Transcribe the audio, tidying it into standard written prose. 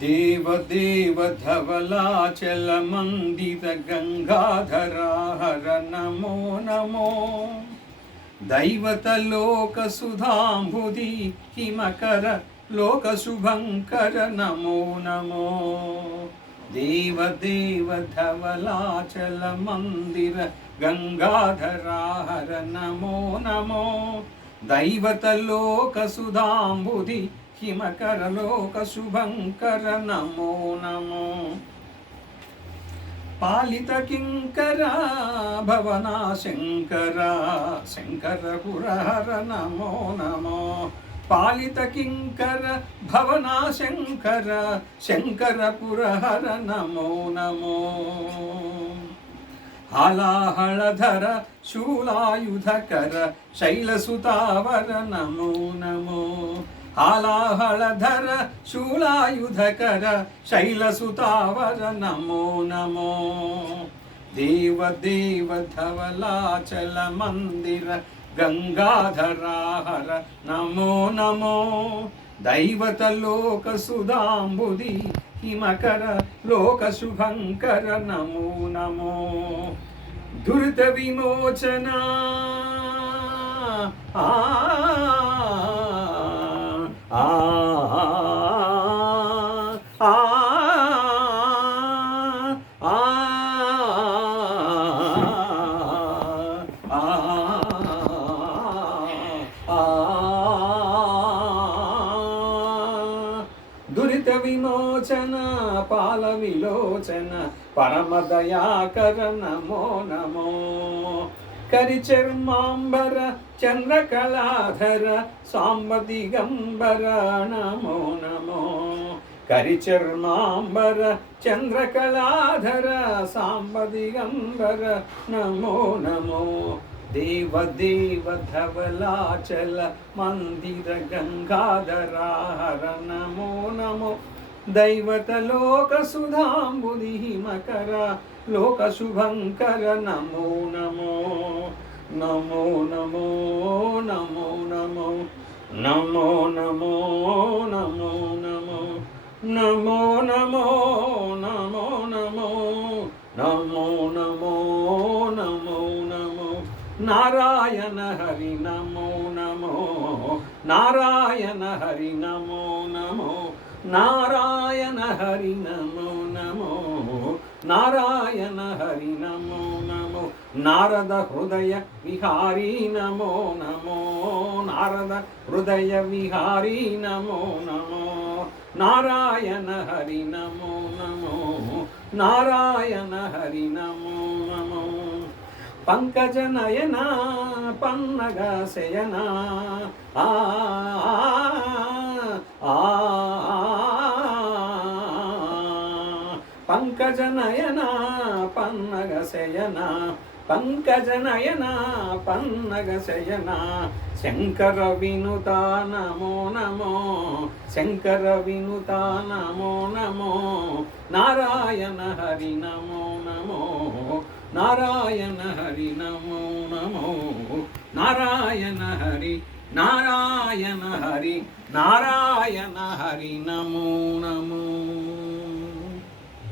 देवदेव धवलाचल मंदिर गंगाधरा हर नमो नमो दैवत लोक सुधांबुधि हिमकर लोक शुभंकर नमो नमो देवदेव धवलाचल मंदिर गंगाधरा हर नमो नमो दैवत लोक सुधांबुधि हिमकर लोक शुभंकर नमो नमो पालित किंकर भवना शंकर शंकर पुरहर नमो नमो पालित किंकर भवना शंकर शंकर पुरहर नमो नमो हालाहलधर शूलायुधकर शैलसुतावर नमो नमो हालाहलधर शूलायुधकर शैलसुतावर नमो नमो देवदेव धवलाचल मंदिर गंगाधरा हर नमो नमो दैवत लोक सुधांबुधि हिमकर लोक शुभंकर नमो नमो दुर्त विमोचना दुरित विमोचन पाल विलोचन परम दयाकर नमो नमो करिचर्मांबर चंद्रकलाधर सांब दिगंबर नमो नमो करिचर्मांबर चंद्रकलाधर सांब दिगंबर नमो नमो देवदेव धवलाचल मंदिर गंगाधरा हर नमो नमो दैवत लोक सुधांबुधि हिमकर लोक शुभंकर नमो नमो नमो नमो नमो नमो नमो नमो नमो नमो नमो नमो नमो नमो नमो नमो नमो नमो नारायण हरि नमो नमो नारायण हरि नमो नमो नारायण हरि नमो नमो नारायण हरि नमो नमो नारद हृदय विहारी नमो नमो नारद हृदय विहारी नमो नमो नारायण हरि नमो नमो नारायण हरि नमो नमो पंकज नयना पन्नग शयना आ पंकज नयना पन्नग शयना पंकज नयना पन्नग शयना शंकर विनुता नमो नमो शंकर विनुता नमो नमो नारायण हरि नमो नमो नारायण हरि नमो नमो नारायण हरि नारायण हरि नारायण हरि नमो नमो।